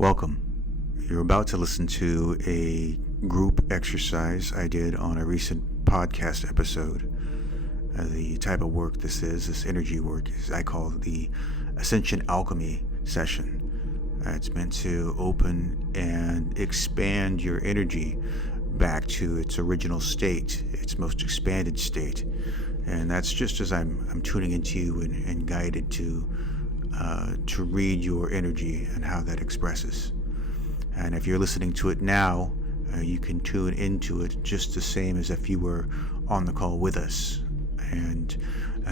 Welcome. You're about to listen to a group exercise I did on a recent podcast episode. The type of work this energy work, is I call the Ascension Alchemy session. It's meant to open and expand your energy back to its original state, its most expanded state. And that's just as I'm tuning into you and guided to read your energy and how that expresses. And if you're listening to it now, you can tune into it just the same as if you were on the call with us. And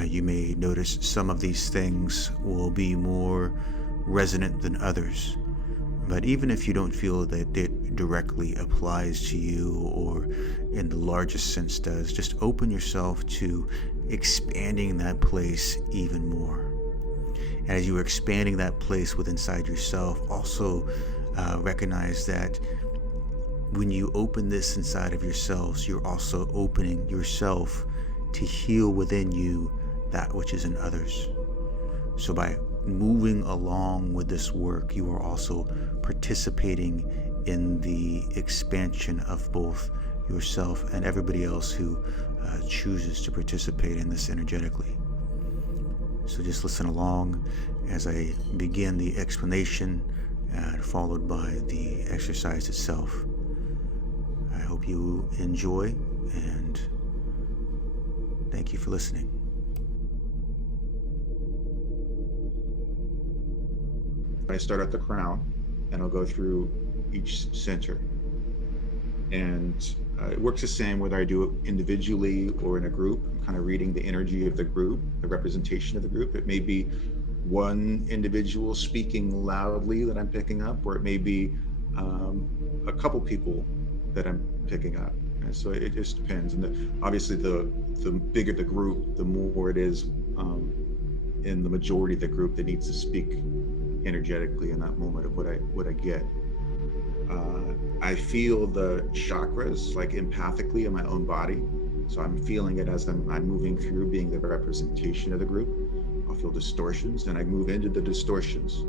you may notice some of these things will be more resonant than others. But even if you don't feel that it directly applies to you or in the largest sense does, just open yourself to expanding that place even more. And as you are expanding that place within inside yourself, also recognize that when you open this inside of yourselves, you're also opening yourself to heal within you that which is in others. So by moving along with this work, you are also participating in the expansion of both yourself and everybody else who chooses to participate in this energetically. So just listen along as I begin the explanation, followed by the exercise itself. I hope you enjoy, and thank you for listening. I start at the crown, and I'll go through each center. And it works the same whether I do it individually or in a group. I'm kind of reading the energy of the group, the representation of the group. It may be one individual speaking loudly that I'm picking up, or it may be a couple people that I'm picking up. And so it just depends. And obviously, the bigger the group, the more it is in the majority of the group that needs to speak energetically in that moment of what I get. I feel the chakras like empathically in my own body. So I'm feeling it as I'm moving through, being the representation of the group. I'll feel distortions, and I move into the distortions.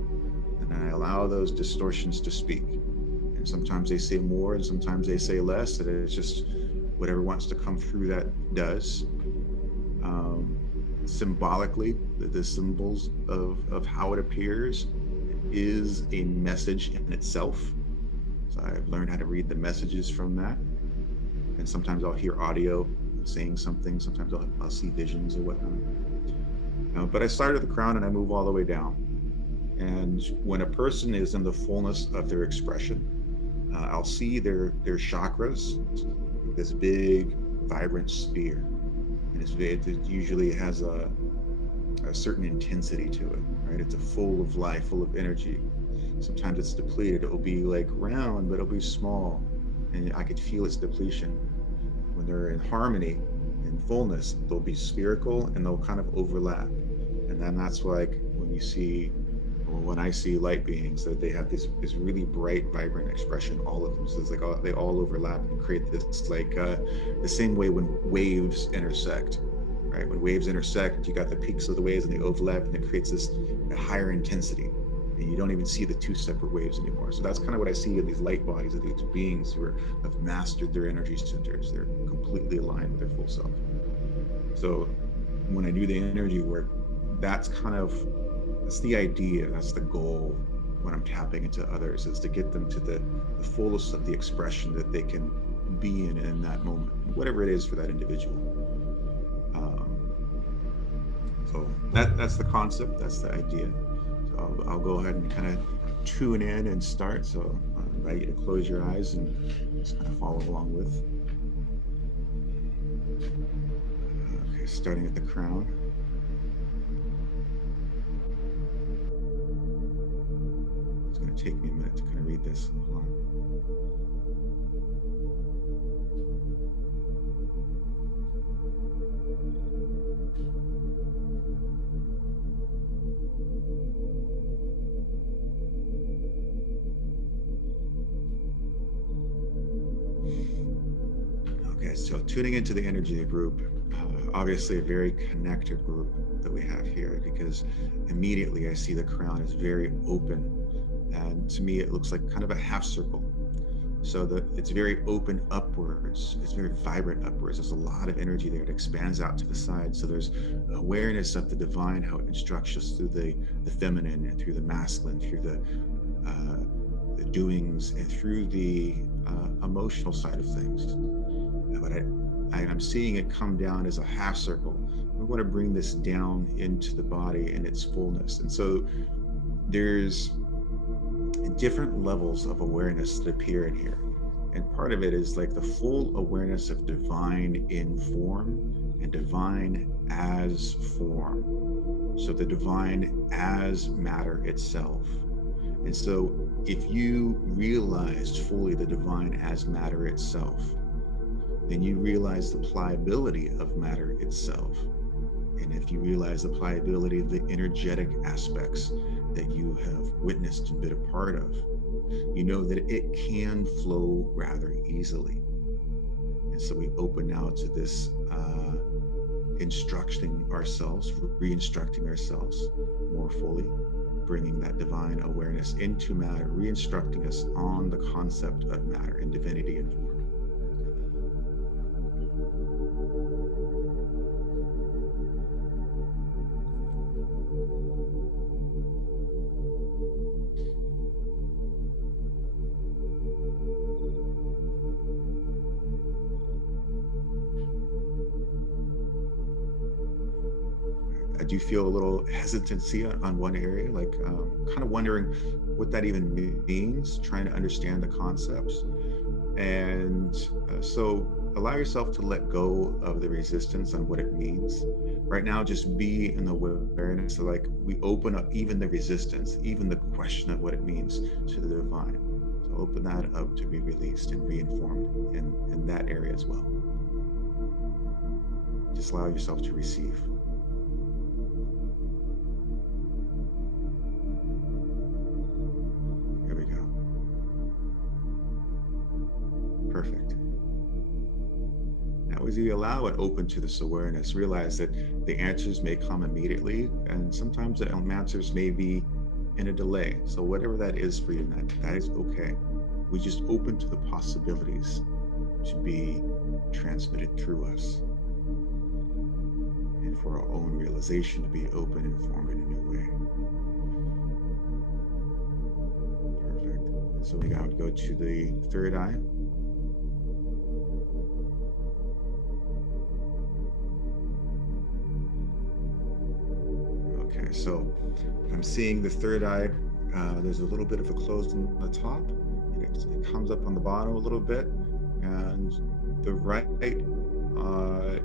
And I allow those distortions to speak. And sometimes they say more, and sometimes they say less. And it's just whatever wants to come through that does. Symbolically, the symbols of how it appears is a message in itself. So I've learned how to read the messages from that. And sometimes I'll hear audio saying something. Sometimes I'll see visions or whatnot. But I start at the crown and I move all the way down. And when a person is in the fullness of their expression, I'll see their chakras, this big, vibrant sphere. And it usually has a certain intensity to it, right? It's full of life, full of energy. Sometimes it's depleted. It'll be like round, but it'll be small. And I could feel its depletion. When they're in harmony, in fullness, they'll be spherical and they'll kind of overlap. And then that's like when I see light beings, that they have this really bright, vibrant expression, all of them. So it's like they all overlap and create this like the same way when waves intersect, right? When waves intersect, you got the peaks of the waves and they overlap, and it creates this higher intensity. And you don't even see the two separate waves anymore. So that's kind of what I see in these light bodies of these beings who have mastered their energy centers. They're completely aligned with their full self. So when I do the energy work, that's the idea, that's the goal when I'm tapping into others, is to get them to the fullest of the expression that they can be in that moment, whatever it is for that individual. So that's the concept, that's the idea. I'll go ahead and kind of tune in and start. So I invite you to close your eyes and just kind of follow along with. Okay, starting at the crown. It's going to take me a minute to kind of read this. Hold on. Okay, so tuning into the energy of the group, obviously a very connected group that we have here, because immediately I see the crown is very open And to me, it looks like kind of a half circle. So it's very open upwards. It's very vibrant upwards. There's a lot of energy there. It expands out to the side. So there's awareness of the divine, how it instructs us through the feminine and through the masculine, through the doings and through the emotional side of things. But I'm seeing it come down as a half circle. We want to bring this down into the body in its fullness. And so there's different levels of awareness that appear in here. And part of it is like the full awareness of divine in form and divine as form. So the divine as matter itself. And so if you realized fully the divine as matter itself, then you realize the pliability of matter itself. And if you realize the pliability of the energetic aspects that you have witnessed and been a part of, you know that it can flow rather easily. And so we open now to this instructing ourselves, re-instructing ourselves more fully, bringing that divine awareness into matter, re-instructing us on the concept of matter and divinity and form. I do feel a little hesitancy on one area, like kind of wondering what that even means, trying to understand the concepts. And so allow yourself to let go of the resistance on what it means. Right now, just be in the awareness of like, we open up even the resistance, even the question of what it means to the divine. So open that up to be released and reinformed in that area as well. Just allow yourself to receive. Here we go. Perfect. Now, as you allow it open to this awareness, realize that the answers may come immediately, and sometimes the answers may be in a delay. So whatever that is for you, that is okay. We just open to the possibilities to be transmitted through us, and for our own realization to be open and formed in a new way. Perfect. So we now go to the third eye. Okay, so I'm seeing the third eye. There's a little bit of a closed on the top, and it comes up on the bottom a little bit, and the right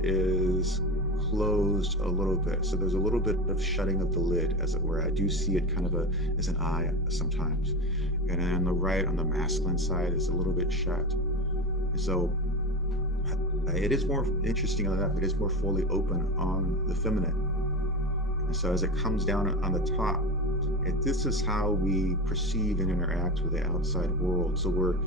is closed a little bit. So there's a little bit of shutting of the lid, as it were. I do see it kind of as an eye sometimes. And then on the right, on the masculine side, is a little bit shut. And so it is more interesting enough, it is more fully open on the feminine. And so as it comes down on the top, this is how we perceive and interact with the outside world. So we're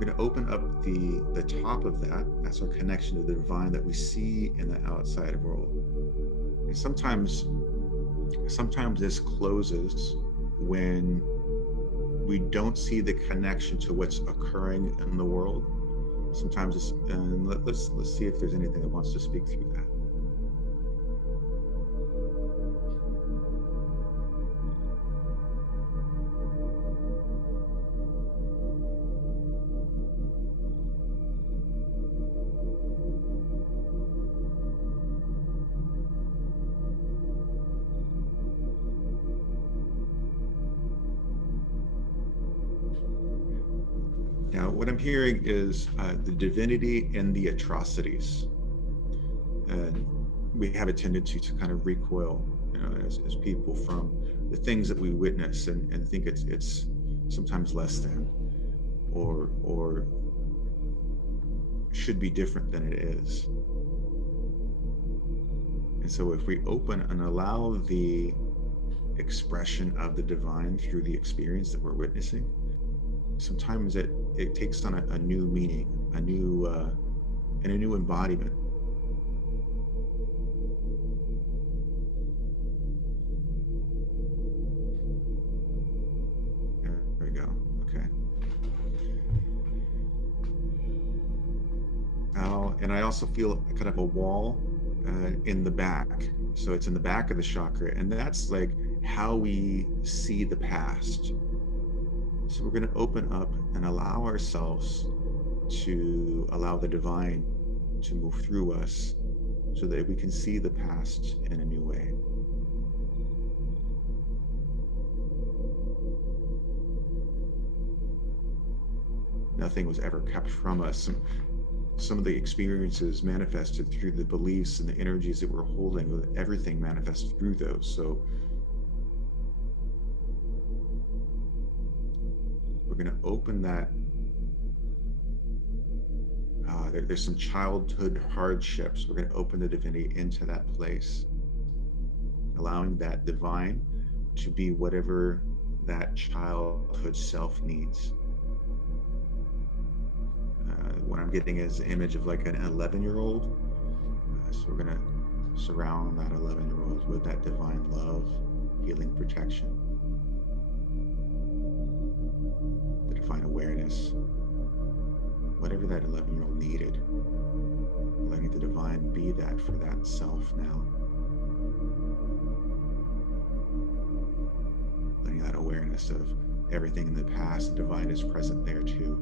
going to open up the top of that. That's our connection to the divine that we see in the outside world. And sometimes this closes when we don't see the connection to what's occurring in the world. Sometimes it's, and let's see if there's anything that wants to speak through that. Now, what I'm hearing is the divinity and the atrocities. And we have a tendency to kind of recoil, as people from the things that we witness and think it's sometimes less than, or should be different than it is. And so if we open and allow the expression of the divine through the experience that we're witnessing, sometimes it takes on a new meaning, a new embodiment. also feel kind of a wall in the back. So it's in the back of the chakra, and that's like how we see the past. So we're going to open up and allow ourselves to allow the divine to move through us so that we can see the past in a new way. Nothing was ever kept from us. Some of the experiences manifested through the beliefs and the energies that we're holding, everything manifested through those. So we're going to open that. There's some childhood hardships. We're going to open the divinity into that place, allowing that divine to be whatever that childhood self needs. What I'm getting is the image of like an 11-year-old. So we're going to surround that 11-year-old with that divine love, healing, protection, the divine awareness, whatever that 11-year-old needed, letting the divine be that for that self now. Letting that awareness of everything in the past, the divine is present there too.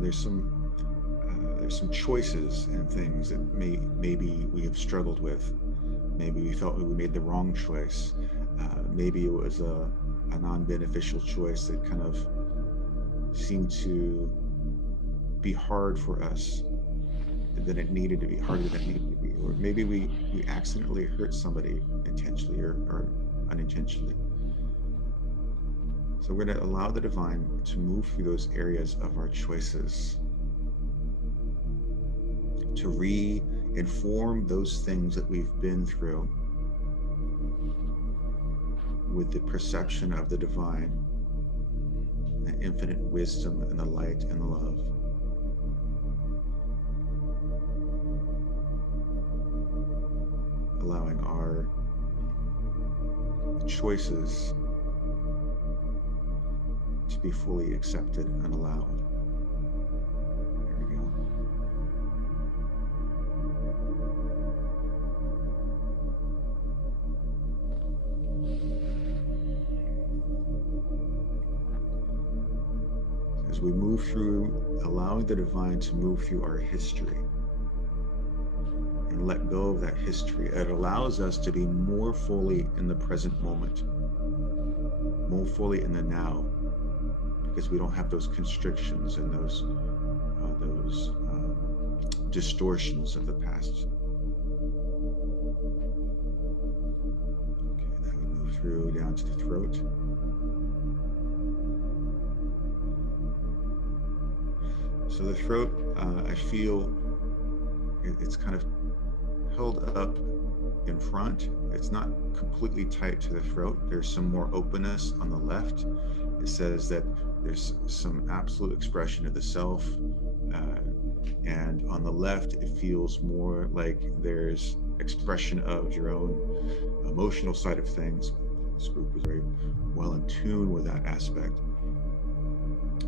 There's some choices and things that maybe we have struggled with. Maybe we felt we made the wrong choice. Maybe it was a non-beneficial choice that kind of seemed to be hard for us than it needed to be, harder than it needed to be. Or maybe we accidentally hurt somebody intentionally or unintentionally. So we're going to allow the divine to move through those areas of our choices, to re-inform those things that we've been through with the perception of the divine, the infinite wisdom and the light and the love. Allowing our choices to be fully accepted and allowed. There we go. As we move through, allowing the divine to move through our history and let go of that history, it allows us to be more fully in the present moment, more fully in the now, because we don't have those constrictions and those distortions of the past. Okay, now we move through down to the throat. So the throat, I feel it's kind of held up in front. It's not completely tight to the throat. There's some more openness on the left. It says that there's some absolute expression of the self, and on the left it feels more like there's expression of your own emotional side of things. This group is very well in tune with that aspect.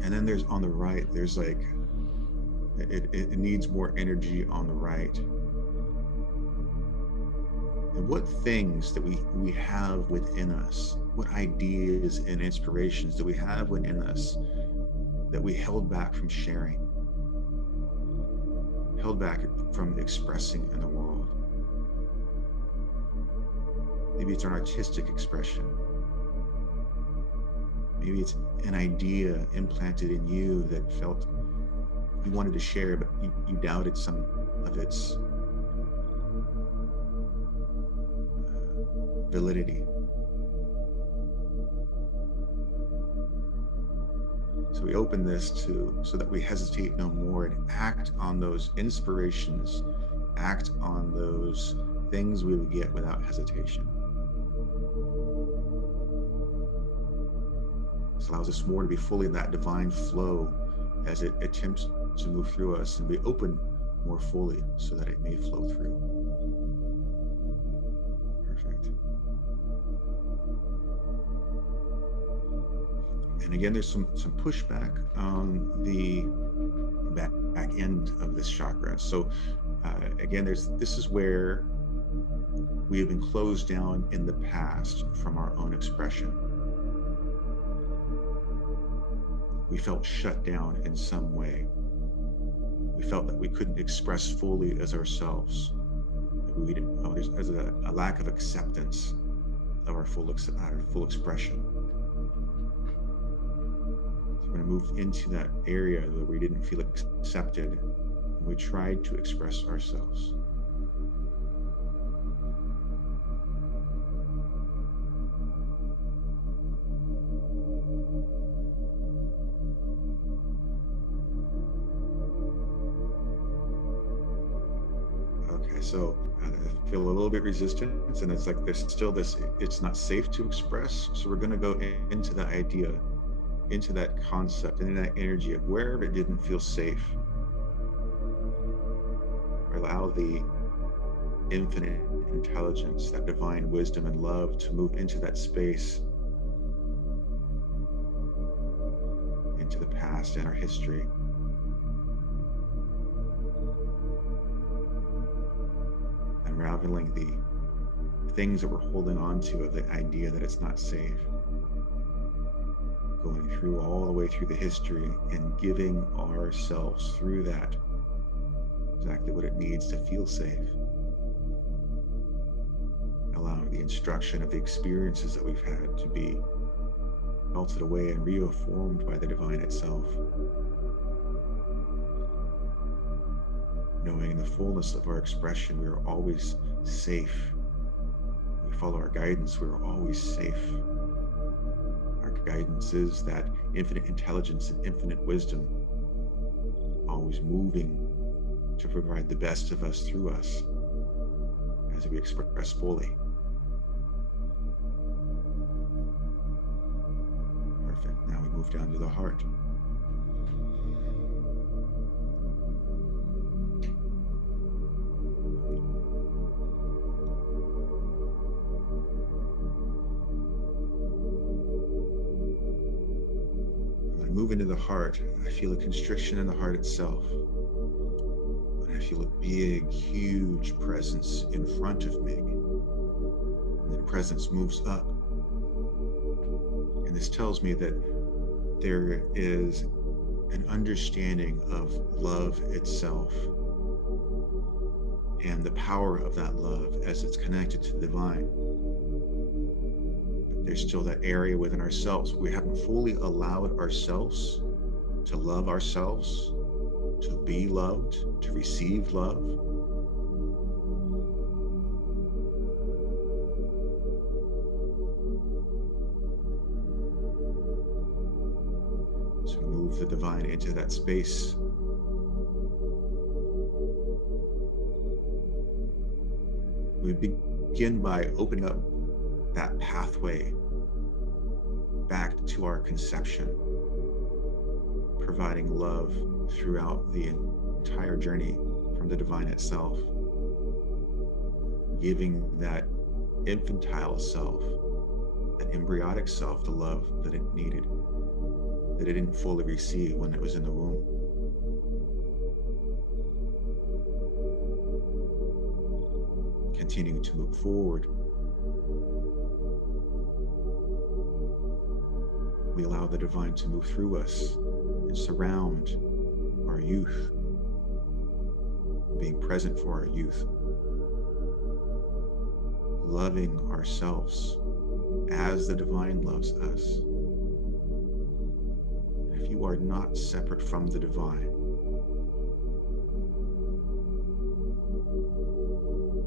And then there's on the right, there's like it needs more energy on the right. And what things that we have within us, what ideas and inspirations do we have within us that we held back from sharing, held back from expressing in the world? Maybe it's an artistic expression. Maybe it's an idea implanted in you that felt you wanted to share, but you doubted some of its validity. So we open this so that we hesitate no more and act on those inspirations, act on those things we would get without hesitation. This allows us more to be fully in that divine flow as it attempts to move through us and be open more fully so that it may flow through. Perfect. And again, there's some pushback on the back end of this chakra. So again, this is where we have been closed down in the past from our own expression. We felt shut down in some way. We felt that we couldn't express fully as ourselves. There's a lack of acceptance of our full expression. So we're going to move into that area where we didn't feel accepted, and we tried to express ourselves. Okay, so I feel a little bit resistance, and it's like there's still this, it's not safe to express. So we're going to go into that idea, into that concept, and in that energy of wherever it didn't feel safe. Allow the infinite intelligence, that divine wisdom and love to move into that space, into the past and our history. Unraveling the things that we're holding on to of the idea that it's not safe. Going through all the way through the history and giving ourselves through that exactly what it needs to feel safe. Allowing the instruction of the experiences that we've had to be melted away and reformed by the divine itself. Knowing in the fullness of our expression, we are always safe. We follow our guidance, we are always safe. Our guidance is that infinite intelligence and infinite wisdom, always moving to provide the best of us through us as we express fully. Perfect. Now we move down to the heart. Move into the heart, I feel a constriction in the heart itself. And I feel a big, huge presence in front of me. And the presence moves up. And this tells me that there is an understanding of love itself and the power of that love as it's connected to the divine. There's still that area within ourselves. We haven't fully allowed ourselves to love ourselves, to be loved, to receive love. So we move the divine into that space. We begin by opening up that pathway back to our conception, providing love throughout the entire journey from the divine itself, giving that infantile self, that embryonic self, the love that it needed, that it didn't fully receive when it was in the womb. Continuing to move forward, we allow the divine to move through us and surround our youth, being present for our youth, loving ourselves as the divine loves us. If you are not separate from the divine,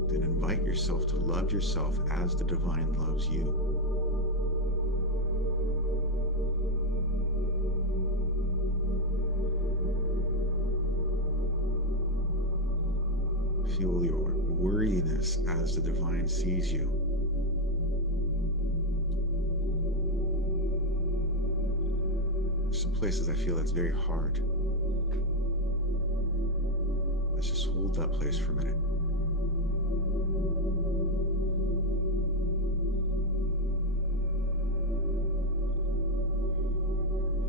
then invite yourself to love yourself as the divine loves you. Feel your worthiness as the divine sees you. There's some places I feel that's very hard. Let's just hold that place for a minute.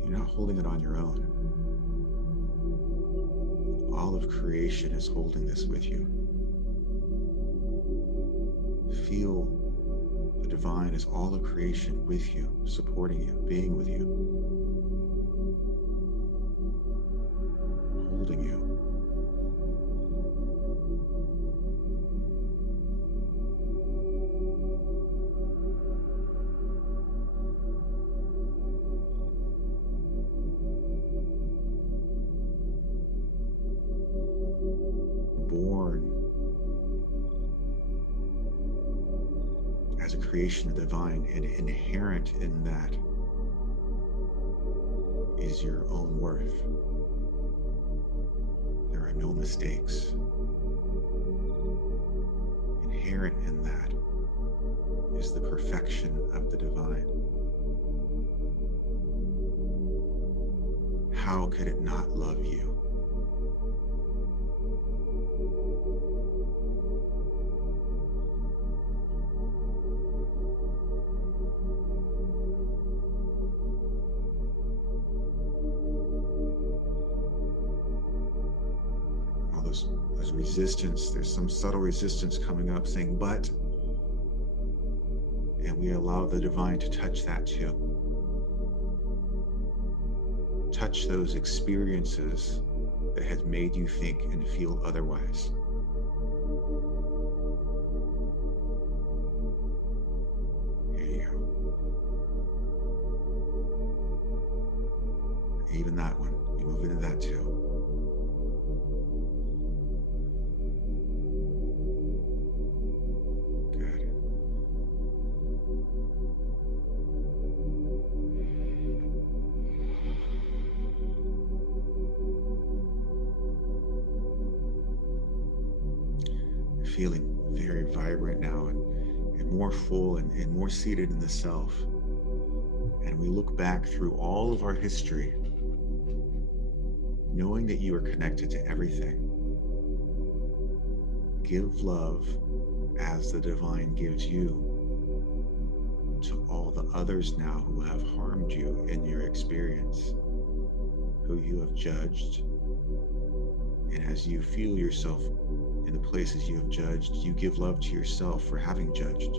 You're not holding it on your own. All of creation is holding this with you. Feel the divine as all of creation with you, supporting you, being with you, holding you. Born as a creation of the divine, and inherent in that is your own worth. There are no mistakes. Inherent in that is the perfection of the divine. How could it not love you? There's resistance, there's some subtle resistance coming up saying, but, and we allow the divine to touch that too. Touch those experiences that has made you think and feel otherwise. Here you go. Even that one, you move into that too. Feeling very vibrant now and more full and more seated in the self. And we look back through all of our history, knowing that you are connected to everything. Give love as the divine gives you to all the others now who have harmed you in your experience, who you have judged. And as you feel yourself in the places you have judged, you give love to yourself for having judged.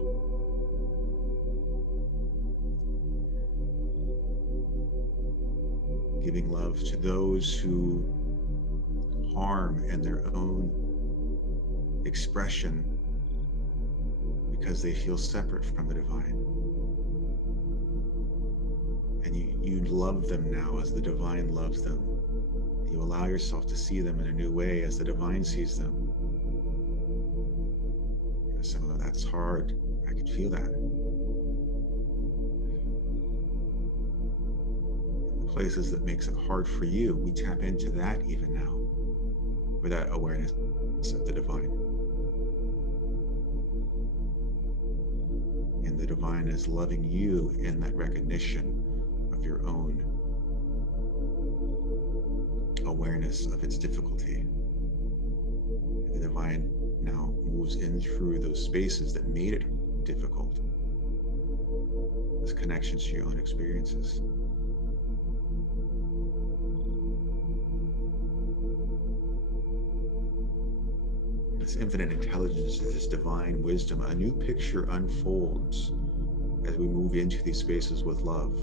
Giving love to those who harm in their own expression because they feel separate from the divine. And you love them now as the divine loves them. You allow yourself to see them in a new way as the divine sees them. Some of that's hard. I can feel that. In the places that makes it hard for you, we tap into that even now, with that awareness of the divine. And the divine is loving you in that recognition of your own awareness of its difficulty. And the divine now moves in through those spaces that made it difficult, as connections to your own experiences. This infinite intelligence, this divine wisdom, a new picture unfolds as we move into these spaces with love.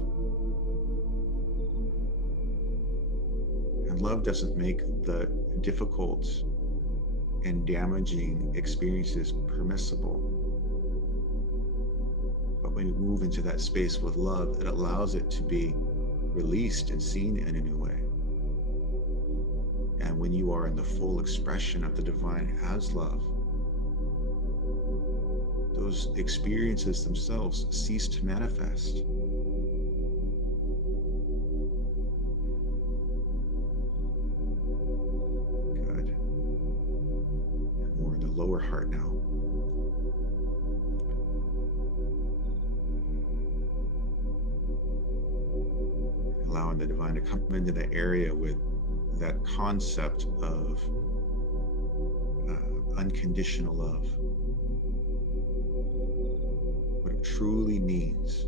And love doesn't make the difficult and damaging experiences permissible. But when you move into that space with love, it allows it to be released and seen in a new way. And when you are in the full expression of the divine as love, those experiences themselves cease to manifest. Good. And more in the lower heart now. Allowing the divine to come into the area with that concept of unconditional love, what it truly means,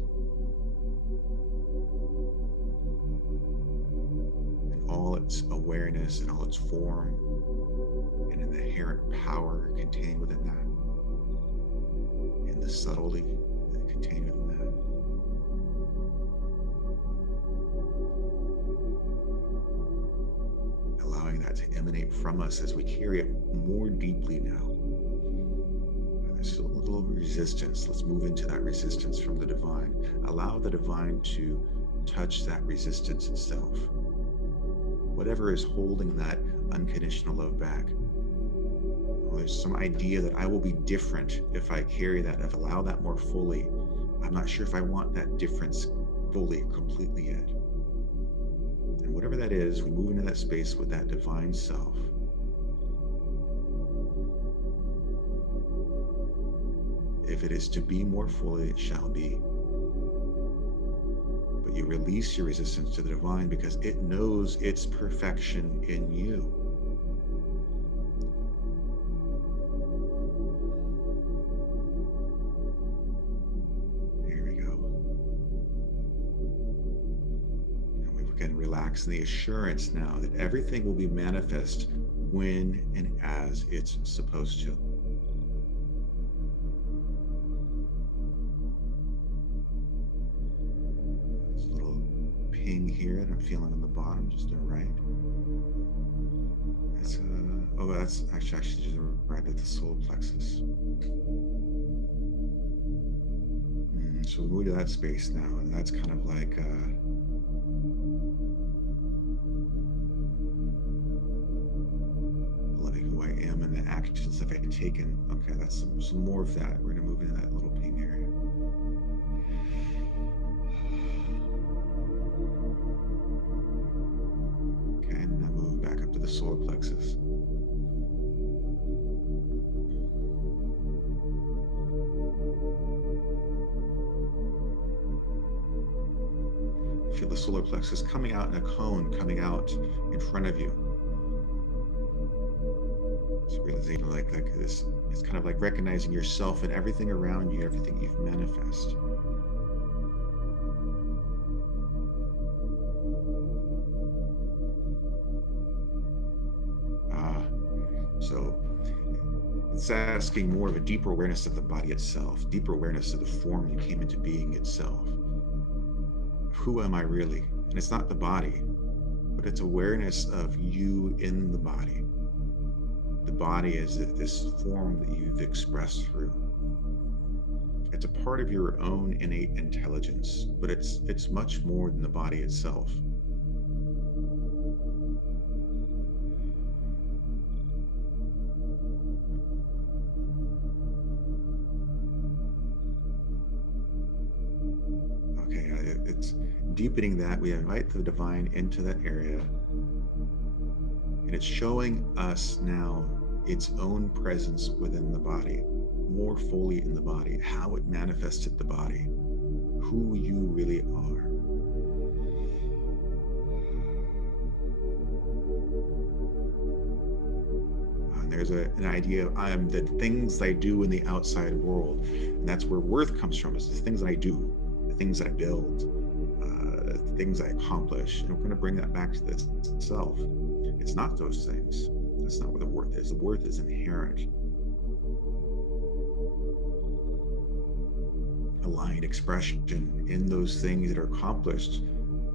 and all its awareness and all its form and an inherent power contained within that, and the subtlety that contained within that. Allowing that to emanate from us as we carry it more deeply now. There's a little resistance. Let's move into that resistance from the divine. Allow the divine to touch that resistance itself. Whatever is holding that unconditional love back. Well, there's some idea that I will be different if I carry that, if I allow that more fully. I'm not sure if I want that difference fully, completely yet. And whatever that is, we move into that space with that divine self. If it is to be more fully, it shall be. But you release your resistance to the divine because it knows its perfection in you. Here we go. And we can relax in the assurance now that everything will be manifest when and as it's supposed to. Here that I'm feeling on the bottom, just to the right. That's actually just right at the solar plexus. So we move to that space now, and that's kind of like loving who I am and the actions that I've taken. Okay, that's some more of that. We're gonna move into that little ping area. The solar plexus. Feel the solar plexus coming out in a cone, coming out in front of you. It's realizing like this. It's kind of like recognizing yourself and everything around you, everything you've manifested. So it's asking more of a deeper awareness of the body itself, deeper awareness of the form you came into being itself. Who am I really? And it's not the body, but it's awareness of you in the body. The body is this form that you've expressed through. It's a part of your own innate intelligence, but it's much more than the body itself. It's deepening that. We invite the divine into that area, and it's showing us now its own presence within the body, more fully in the body, how it manifested the body, who you really are. And there's an idea of I'm the things I do in the outside world, and that's where worth comes from. It's the things that I do, the things that I build, the things I accomplish, and we're going to bring that back to this self. It's not those things. That's not where the worth is. The worth is inherent. Aligned expression in those things that are accomplished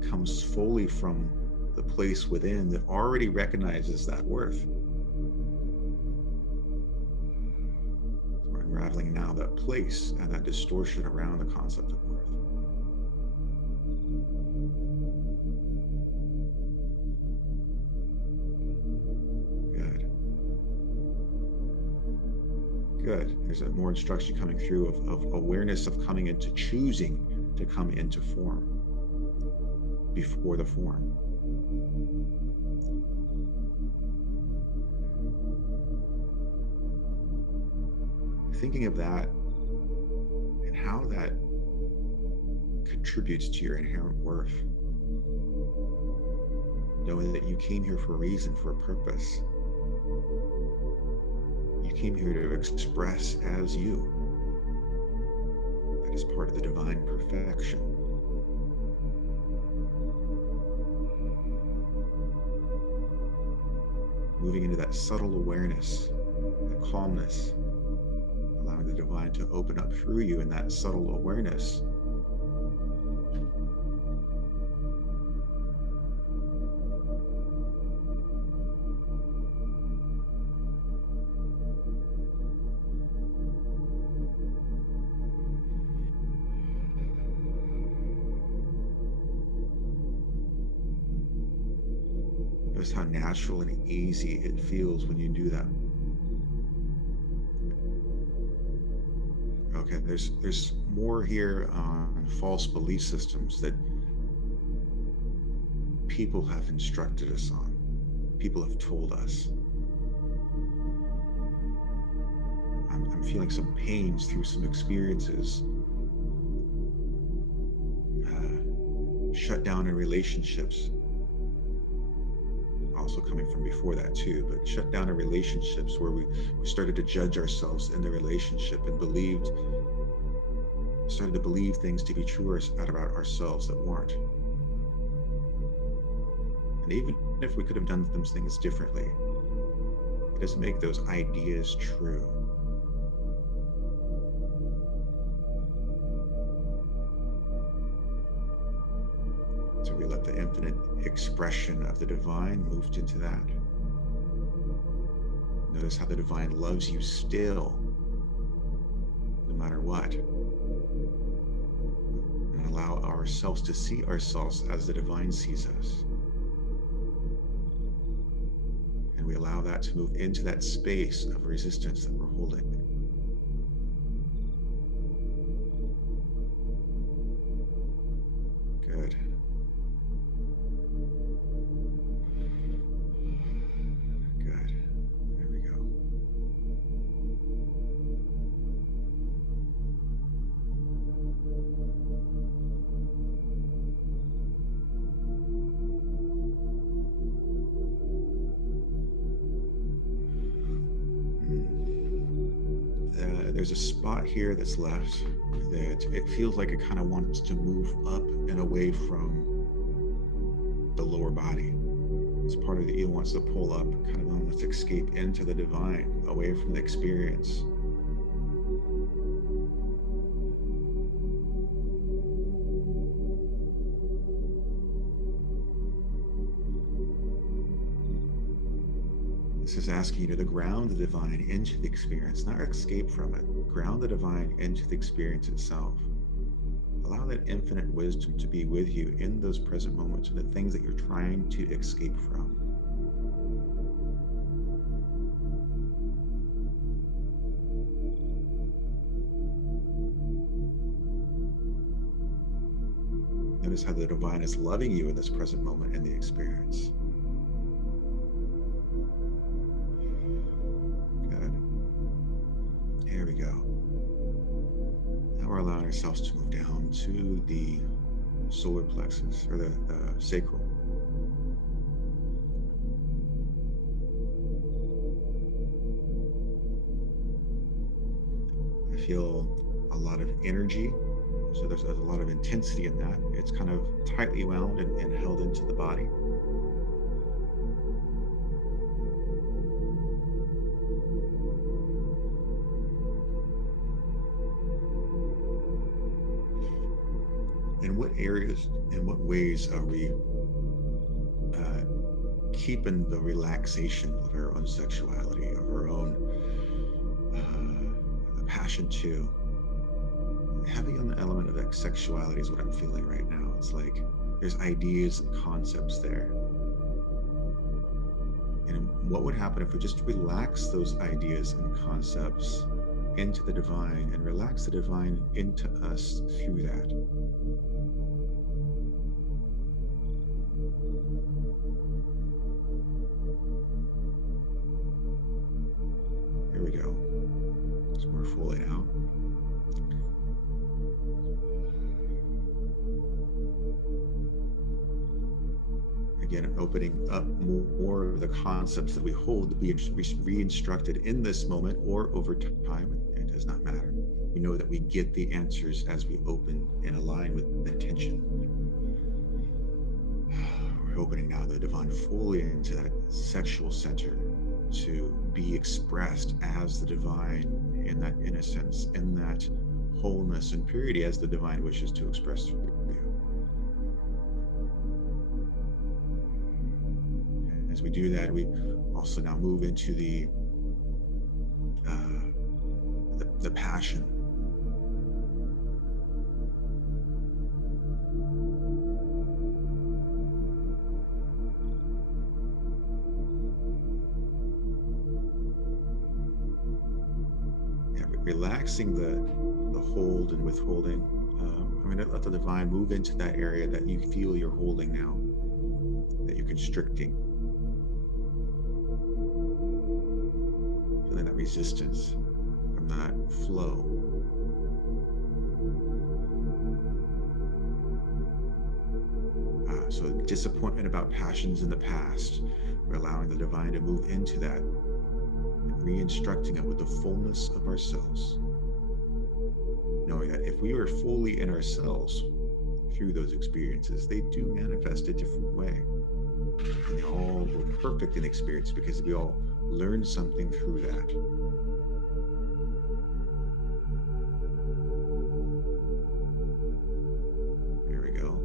comes fully from the place within that already recognizes that worth. We're unraveling now that place and that distortion around the concept of worth. Good. There's a more instruction coming through of awareness of coming into choosing to come into form before the form. Thinking of that and how that contributes to your inherent worth. Knowing that you came here for a reason, for a purpose. You came here to express as you. That is part of the divine perfection. Moving into that subtle awareness, that calmness, allowing the divine to open up through you in that subtle awareness. Notice how natural and easy it feels when you do that. Okay, there's more here on false belief systems that people have instructed us on. People have told us. I'm feeling some pains through some experiences. Shut down in relationships. Also coming from before that too, but shut down in relationships where we started to judge ourselves in the relationship and started to believe things to be true about ourselves that weren't. And even if we could have done those things differently, it doesn't make those ideas true. So we let the infinite expression of the divine move into that. Notice how the divine loves you still, no matter what. And allow ourselves to see ourselves as the divine sees us. And we allow that to move into that space of resistance that we're holding. Good. There's a spot here that's left that it feels like it kind of wants to move up and away from the lower body. It's part of the ego wants to pull up, kind of wants to escape into the divine, away from the experience. This is asking you to ground the divine into the experience, not escape from it. Ground the divine into the experience itself. Allow that infinite wisdom to be with you in those present moments and the things that you're trying to escape from. Notice how the divine is loving you in this present moment in the experience. Here we go. Now we're allowing ourselves to move down to the solar plexus, or the sacral. I feel a lot of energy, so there's a lot of intensity in that. It's kind of tightly wound and held into the body. In what areas, in what ways are we keeping the relaxation of our own sexuality, of our own the passion too? Heavy on the element of sexuality is what I'm feeling right now. It's like there's ideas and concepts there. And what would happen if we just relax those ideas and concepts into the divine and relax the divine into us through that? Here we go. It's more fully out. again, opening up more of the concepts that we hold to be re-instructed in this moment or over time. It does not matter. We know that we get the answers as we open and align with the intention. We're opening now the divine fully into that sexual center to be expressed as the divine in that innocence, in that wholeness and purity as the divine wishes to express through you. As we do that, we also now move into the passion. Relaxing the hold and withholding. I'm going to let the divine move into that area that you feel you're holding now, that you're constricting. Feeling that resistance from that flow. So disappointment about passions in the past. We're allowing the divine to move into that, re-instructing it with the fullness of ourselves, knowing that if we are fully in ourselves through those experiences, they do manifest a different way, and they all were perfect in experience because we all learned something through that. There we go.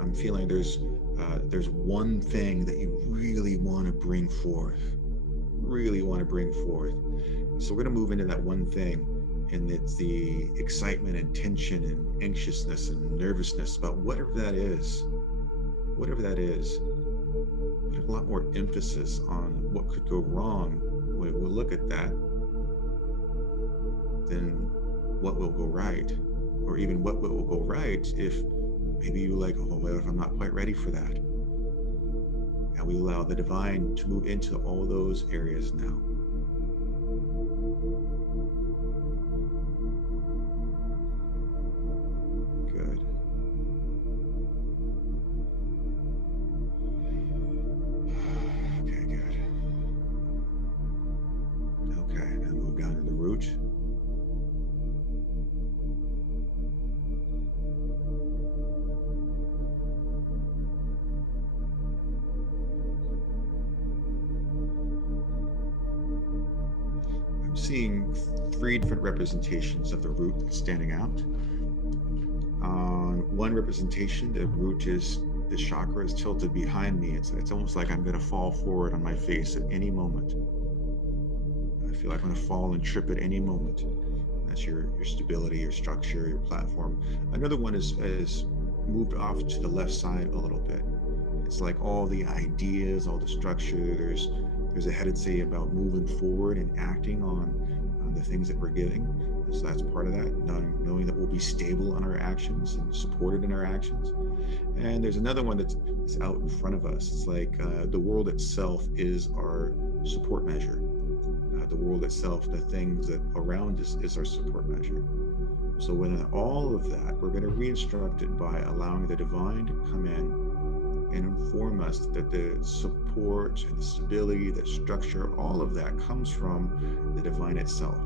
I'm feeling there's one thing that you really want to bring forth. So we're going to move into that one thing, and it's the excitement and tension and anxiousness and nervousness about whatever that is. Put a lot more emphasis on what could go wrong when we look at that than what will go right, or even what will go right if maybe you're like, oh, what if I'm not quite ready for that? And we allow the divine to move into all those areas now. Good. Okay, good. Okay, now move down to the root. Seeing 3 different representations of the root that's standing out. On one representation, the root is, the chakra is tilted behind me. It's almost like I'm going to fall forward on my face at any moment. I feel like I'm going to fall and trip at any moment. That's your stability, your structure, your platform. Another one is moved off to the left side a little bit. It's like all the ideas, all the structure, there's a hesitancy about moving forward and acting on the things that we're giving. So that's part of that, knowing that we'll be stable in our actions and supported in our actions. And there's another one that's out in front of us. It's like the world itself is our support measure. The world itself, the things that around us, is our support measure. So when all of that, we're going to re-instruct it by allowing the divine to come in and inform us that the support and the stability, the structure, all of that comes from the divine itself.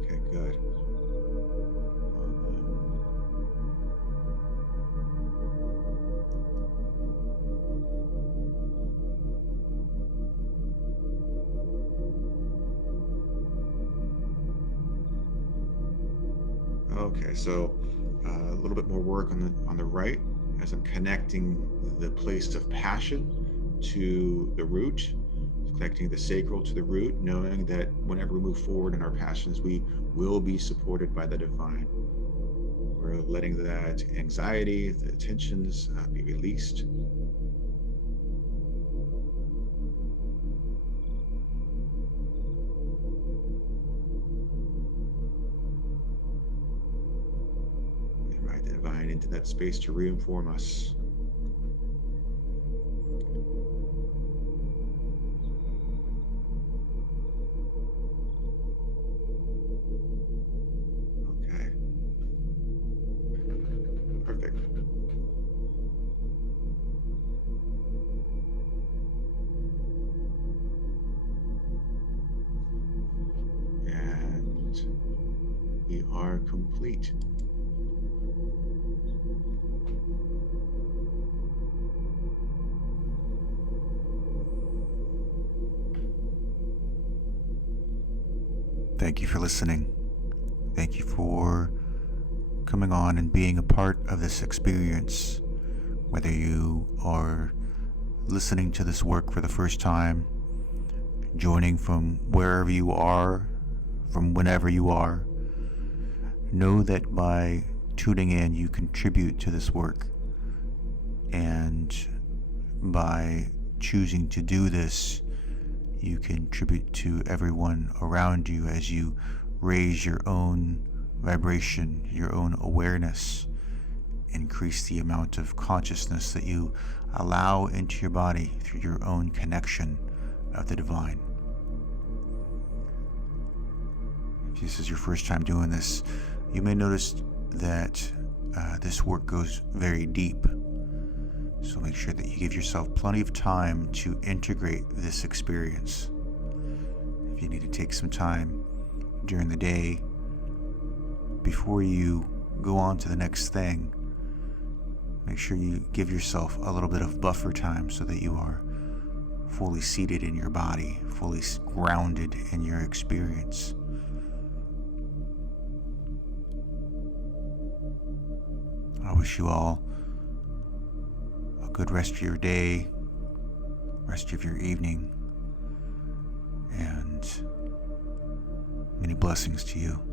Okay, good. Okay, so a little bit more work on the right as I'm connecting the place of passion to the root, connecting the sacral to the root, knowing that whenever we move forward in our passions, we will be supported by the divine. We're letting that anxiety, the tensions be released. into that space to reinform us. Okay. Perfect. And we are complete. Thank you for listening. Thank you for coming on and being a part of this experience. Whether you are listening to this work for the first time, joining from wherever you are, from whenever you are, know that by tuning in, you contribute to this work. And by choosing to do this, you contribute to everyone around you as you raise your own vibration, your own awareness, increase the amount of consciousness that you allow into your body through your own connection of the divine. If this is your first time doing this, you may notice that this work goes very deep. So make sure that you give yourself plenty of time to integrate this experience. If you need to take some time during the day before you go on to the next thing, make sure you give yourself a little bit of buffer time so that you are fully seated in your body, fully grounded in your experience. I wish you all a good rest of your day, rest of your evening, and many blessings to you.